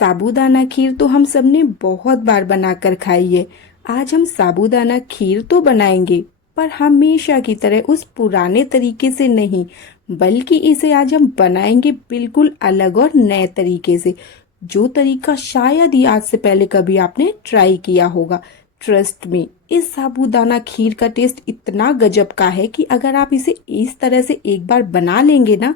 साबूदाना खीर तो हम सबने बहुत बार बनाकर खाई है। आज हम साबूदाना खीर तो बनाएंगे, पर हमेशा की तरह उस पुराने तरीके से नहीं, बल्कि इसे आज हम बनाएंगे बिल्कुल अलग और नए तरीके से। जो तरीका शायद ही आज से पहले कभी आपने ट्राई किया होगा। ट्रस्ट में, इस साबूदाना खीर का टेस्ट इतना गजब का है कि अगर आप इसे इस तरह से एक बार बना लेंगे ना,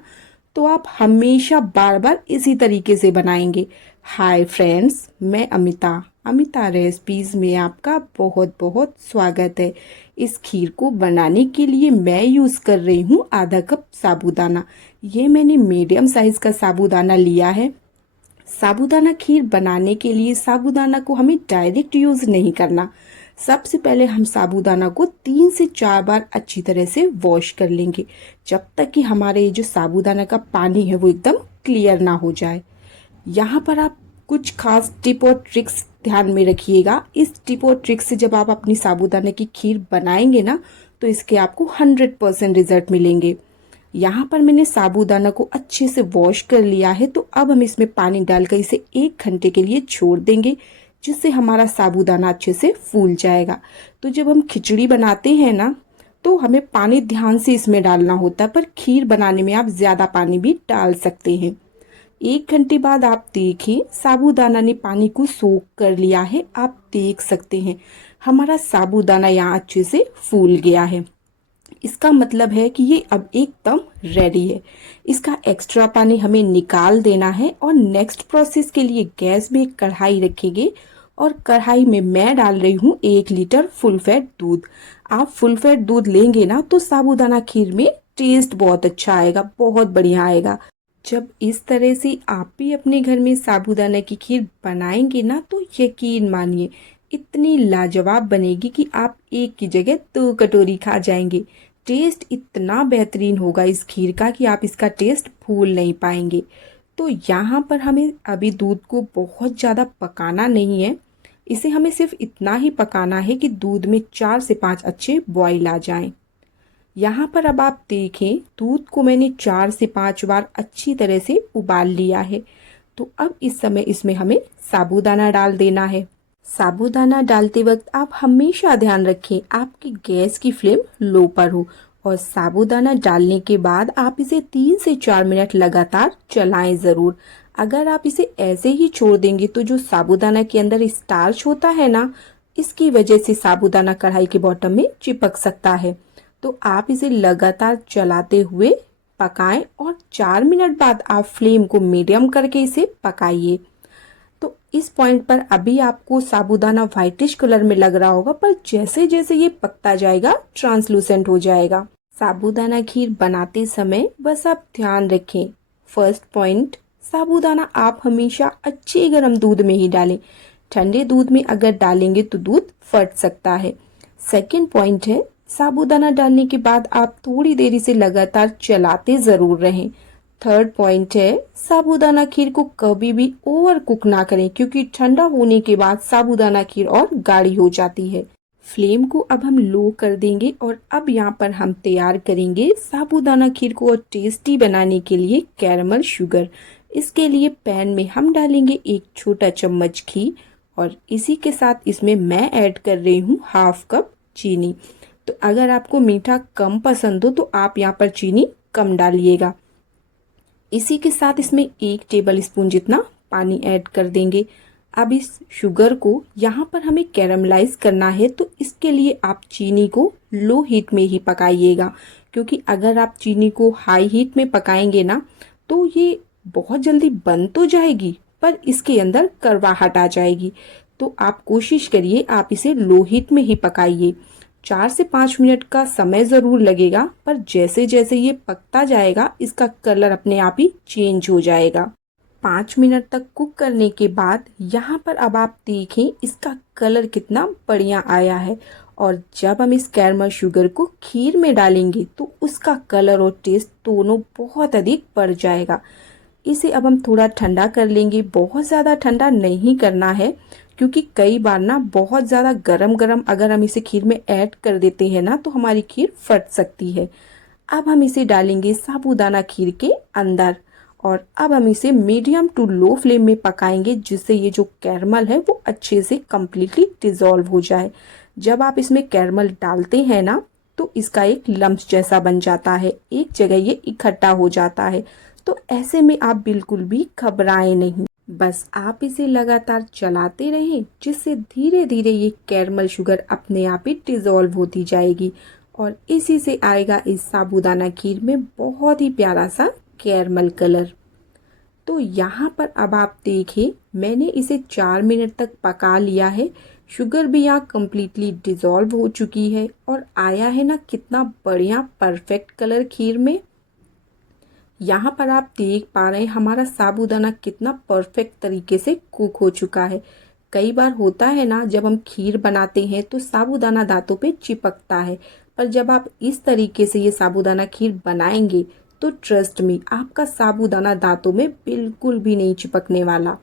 तो आप हमेशा बार बार इसी तरीके से बनाएंगे। हाय फ्रेंड्स, मैं अमिता अमिता रेसिपीज़ में आपका बहुत बहुत स्वागत है। इस खीर को बनाने के लिए मैं यूज़ कर रही हूँ आधा कप साबूदाना। ये मैंने मीडियम साइज़ का साबूदाना लिया है। साबूदाना खीर बनाने के लिए साबूदाना को हमें डायरेक्ट यूज़ नहीं करना। सबसे पहले हम साबूदाना को 3 से 4 बार अच्छी तरह से वॉश कर लेंगे, जब तक कि हमारे जो साबूदाना का पानी है वो एकदम क्लियर ना हो जाए। यहाँ पर आप कुछ खास टिप और ट्रिक्स ध्यान में रखिएगा। इस टिप और ट्रिक्स से जब आप अपनी साबूदाने की खीर बनाएंगे ना, तो इसके आपको 100% रिजल्ट मिलेंगे। यहाँ पर मैंने साबूदाना को अच्छे से वॉश कर लिया है, तो अब हम इसमें पानी डालकर इसे 1 घंटे के लिए छोड़ देंगे, जिससे हमारा साबूदाना अच्छे से फूल जाएगा। तो जब हम खिचड़ी बनाते हैं ना, तो हमें पानी ध्यान से इसमें डालना होता है, पर खीर बनाने में आप ज़्यादा पानी भी डाल सकते हैं। 1 घंटे बाद आप देखें, साबूदाना ने पानी को सोख कर लिया है। आप देख सकते हैं हमारा साबूदाना यहाँ अच्छे से फूल गया है। इसका मतलब है कि ये अब एकदम रेडी है। इसका एक्स्ट्रा पानी हमें निकाल देना है और नेक्स्ट प्रोसेस के लिए गैस में एक कढ़ाई रखेंगे और कढ़ाई में मैं डाल रही हूँ 1 लीटर फुल फैट दूध। आप फुल फैट दूध लेंगे ना, तो साबूदाना खीर में टेस्ट बहुत अच्छा आएगा, बहुत बढ़िया आएगा। जब इस तरह से आप भी अपने घर में साबूदाना की खीर बनाएंगे ना, तो यकीन मानिए इतनी लाजवाब बनेगी कि आप एक की जगह 2 कटोरी खा जाएंगे। टेस्ट इतना बेहतरीन होगा इस खीर का कि आप इसका टेस्ट भूल नहीं पाएंगे। तो यहाँ पर हमें अभी दूध को बहुत ज़्यादा पकाना नहीं है। इसे हमें सिर्फ इतना ही पकाना है कि दूध में 4 से 5 अच्छे बॉईल आ जाएं। यहाँ पर अब आप देखें, दूध को मैंने 4 से 5 बार अच्छी तरह से उबाल लिया है। तो अब इस समय इसमें हमें साबूदाना डाल देना है। साबूदाना डालते वक्त आप हमेशा ध्यान रखें आपकी गैस की फ्लेम लो पर हो, और साबूदाना डालने के बाद आप इसे 3 से 4 मिनट लगातार चलाएं ज़रूर। अगर आप इसे ऐसे ही छोड़ देंगे तो जो साबूदाना के अंदर स्टार्च होता है ना, इसकी वजह से साबूदाना कढ़ाई के बॉटम में चिपक सकता है। तो आप इसे लगातार चलाते हुए पकाएं और 4 मिनट बाद आप फ्लेम को मीडियम करके इसे पकाइए। तो इस पॉइंट पर अभी आपको साबूदाना व्हाइटिश कलर में लग रहा होगा, पर जैसे जैसे ये पकता जाएगा ट्रांसलूसेंट हो जाएगा। साबूदाना खीर बनाते समय बस आप ध्यान रखें, फर्स्ट पॉइंट, साबूदाना आप हमेशा अच्छे गर्म दूध में ही डालें। ठंडे दूध में अगर डालेंगे तो दूध फट सकता है। सेकेंड पॉइंट है, साबूदाना डालने के बाद आप थोड़ी देरी से लगातार चलाते ज़रूर रहें। थर्ड पॉइंट है, साबूदाना खीर को कभी भी ओवर कुक ना करें, क्योंकि ठंडा होने के बाद साबूदाना खीर और गाढ़ी हो जाती है। फ्लेम को अब हम लो कर देंगे और अब यहाँ पर हम तैयार करेंगे साबूदाना खीर को और टेस्टी बनाने के लिए कैरमल शुगर। इसके लिए पैन में हम डालेंगे 1 छोटा चम्मच घी, और इसी के साथ इसमें मैं ऐड कर रही हूँ 1/2 कप चीनी। तो अगर आपको मीठा कम पसंद हो तो आप यहाँ पर चीनी कम डालिएगा। इसी के साथ इसमें 1 टेबल स्पून जितना पानी ऐड कर देंगे। अब इस शुगर को यहाँ पर हमें कैरमलाइज करना है, तो इसके लिए आप चीनी को लो हीट में ही पकाइएगा, क्योंकि अगर आप चीनी को हाई हीट में पकाएंगे ना, तो ये बहुत जल्दी बन तो जाएगी, पर इसके अंदर कड़वाहट आ जाएगी। तो आप कोशिश करिए आप इसे लो हीट में ही पकाइए। 4 से 5 मिनट का समय ज़रूर लगेगा, पर जैसे जैसे ये पकता जाएगा इसका कलर अपने आप ही चेंज हो जाएगा। 5 मिनट तक कुक करने के बाद यहाँ पर अब आप देखें इसका कलर कितना बढ़िया आया है, और जब हम इस कैरमल शुगर को खीर में डालेंगे तो उसका कलर और टेस्ट दोनों बहुत अधिक बढ़ जाएगा। इसे अब हम थोड़ा ठंडा कर लेंगे, बहुत ज़्यादा ठंडा नहीं करना है, क्योंकि कई बार ना बहुत ज़्यादा गरम गरम अगर हम इसे खीर में ऐड कर देते हैं ना, तो हमारी खीर फट सकती है। अब हम इसे डालेंगे साबूदाना खीर के अंदर, और अब हम इसे मीडियम टू लो फ्लेम में पकाएंगे, जिससे ये जो कैरमल है वो अच्छे से कम्प्लीटली डिज़ोल्व हो जाए। जब आप इसमें कैरमल डालते हैं ना, तो इसका एक लम्स जैसा बन जाता है, एक जगह ये इकट्ठा हो जाता है। तो ऐसे में आप बिल्कुल भी घबराएं नहीं, बस आप इसे लगातार चलाते रहें, जिससे धीरे धीरे ये कैरमल शुगर अपने आप ही डिज़ोल्व होती जाएगी और इसी से आएगा इस साबूदाना खीर में बहुत ही प्यारा सा कैरमल कलर। तो यहाँ पर अब आप देखें, मैंने इसे 4 मिनट तक पका लिया है। शुगर भी यहाँ कम्प्लीटली डिज़ोल्व हो चुकी है और आया है ना कितना बढ़िया परफेक्ट कलर खीर में। यहाँ पर आप देख पा रहे हैं हमारा साबूदाना कितना परफेक्ट तरीके से कुक हो चुका है। कई बार होता है ना, जब हम खीर बनाते हैं तो साबूदाना दांतों पे चिपकता है, पर जब आप इस तरीके से ये साबूदाना खीर बनाएंगे तो ट्रस्ट मी, आपका साबूदाना दांतों में बिल्कुल भी नहीं चिपकने वाला।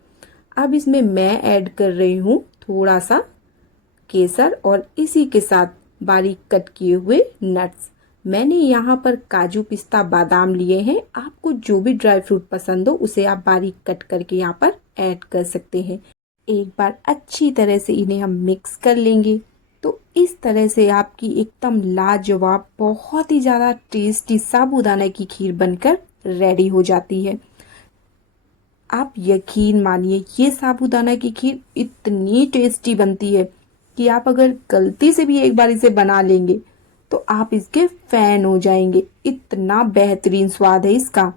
अब इसमें मैं ऐड कर रही हूँ थोड़ा सा केसर और इसी के साथ बारीक कट किए हुए नट्स। मैंने यहाँ पर काजू पिस्ता बादाम लिए हैं, आपको जो भी ड्राई फ्रूट पसंद हो उसे आप बारीक कट करके यहाँ पर ऐड कर सकते हैं। एक बार अच्छी तरह से इन्हें हम मिक्स कर लेंगे तो इस तरह से आपकी एकदम लाजवाब बहुत ही ज़्यादा टेस्टी साबूदाना की खीर बनकर रेडी हो जाती है। आप यकीन मानिए, ये साबूदाना की खीर इतनी टेस्टी बनती है कि आप अगर गलती से भी एक बार इसे बना लेंगे तो आप इसके फैन हो जाएंगे। इतना बेहतरीन स्वाद है इसका।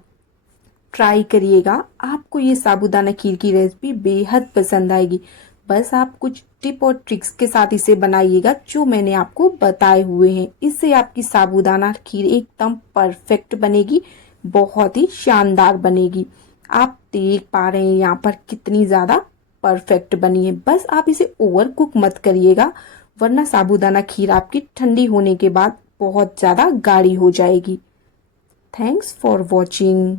ट्राई करिएगा, आपको ये साबूदाना खीर की रेसिपी बेहद पसंद आएगी। बस आप कुछ टिप और ट्रिक्स के साथ इसे बनाइएगा जो मैंने आपको बताए हुए हैं। इससे आपकी साबूदाना खीर एकदम परफेक्ट बनेगी, बहुत ही शानदार बनेगी। आप देख पा रहे हैं यहाँ पर कितनी ज़्यादा परफेक्ट बनी है। बस आप इसे ओवर कुक मत करिएगा, वरना साबूदाना खीर आपकी ठंडी होने के बाद बहुत ज़्यादा गाढ़ी हो जाएगी। Thanks for watching.